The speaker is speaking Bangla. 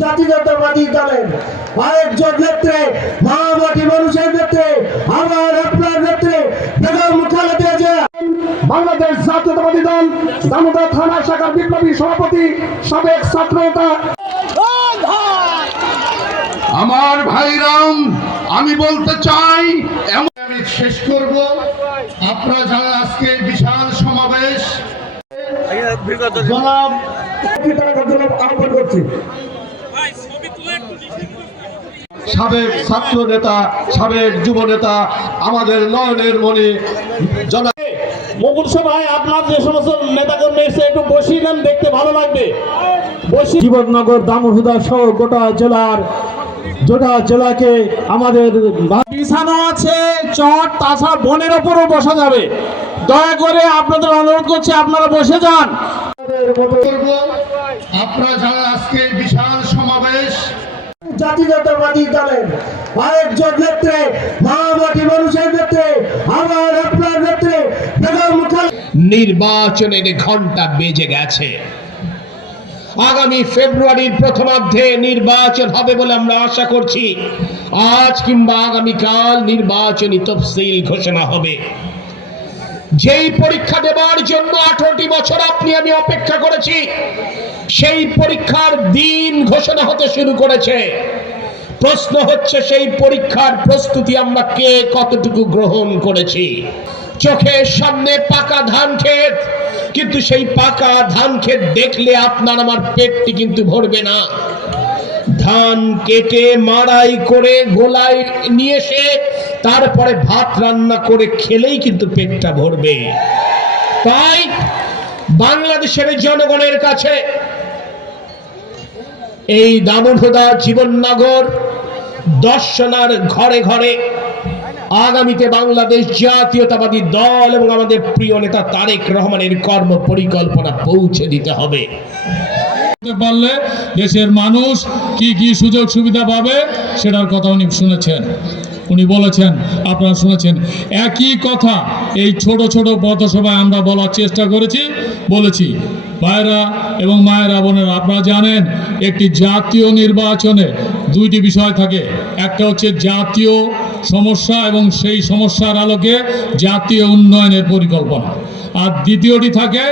জাতীয়তাবাদী দলের আরেকজন নেত্রী মামাটি মানুষের নেত্রী আমার আপনার নেত্রী বেগম খালেদা জিয়া, বাংলাদেশ জাতীয়তাবাদী দল দামোদর থানা শাখার বিপ্লবী সভাপতি, সাবেক ছাত্র নেতা। আমার ভাইরাম, আমি বলতে চাই, আমি শেষ করব। আপনারা যারা আজকে বিশাল সমাবেশ আহ্বান করছি, সাবেক ছাত্র নেতা, সাবেক যুব নেতা, আমাদের নয়নের মণি জনাব মুকুল সভায় আপনার যে সমস্ত নেতাকর্মী এসে একটু বসিয়ে নেন, দেখতে ভালো লাগবে। জীবননগর দামোদর সহ গোটা জেলাকে আমাদের বিছানো আছে চট, তাছাড়া বনের ওপরও বসা যাবে। দয়া করে আপনাদের অনুরোধ করছি, আপনারা বসে যান। আপনারা যারা আজকে বিশাল সমাবেশ জাতীয়তাবাদী দলের আরেকজন নেত্রী মামাটি মানুষের নেত্রী আমার আপনার নেত্রী বেগম খালেদা। নির্বাচনের ঘন্টা বেজে গেছে। আগামী ফেব্রুয়ারির প্রথমার্ধে নির্বাচন হবে বলে আমরা আশা করছি। আজ কিংবা আগামীকাল নির্বাচনী তফসিল ঘোষণা হবে। যেই পরীক্ষা দেওয়ার জন্য 18টি বছর আপনি আমি অপেক্ষা করেছি, সেই পরীক্ষার দিন ঘোষণা হতে শুরু করেছে। প্রশ্ন হচ্ছে, সেই পরীক্ষার প্রস্তুতি আমরা কে কতটুকু গ্রহণ করেছি। চোখের সামনে পাকা ধান ক্ষেত, কিন্তু সেই পাকা ধান ক্ষেত দেখলে আপনার আমার পেটটি কিন্তু ভরবে না। ধান কেটে মাড়াই করে গোলায় নিয়ে এসে তারপরে ভাত রান্না করে খেলেই কিন্তু পেটটা ভরবে। তাই বাংলাদেশের জনগণের কাছে এই দামোদর জীবননগর দর্শনার ঘরে ঘরে আগামীতে বাংলাদেশ জাতীয়তাবাদী দল এবং আমাদের প্রিয় নেতা তারেক রহমানের কর্ম পরিকল্পনা পৌঁছে দিতে হবে। পারলে দেশের মানুষ কি কি সুযোগ সুবিধা পাবে সেটার কথা উনি শুনেছেন, উনি বলেছেন, আপনারা শুনেছেন। একই কথা এই ছোট ছোট পথসভায় আমরা বলার চেষ্টা বলেছি। ভাইরা এবং মায়েরা, বোনেরা, আপনারা জানেন একটি জাতীয় নির্বাচনে দুইটি বিষয় থাকে। একটা হচ্ছে জাতীয় সমস্যা এবং সেই সমস্যার আলোকে জাতীয় উন্নয়নের পরিকল্পনা, আর দ্বিতীয়টি থাকে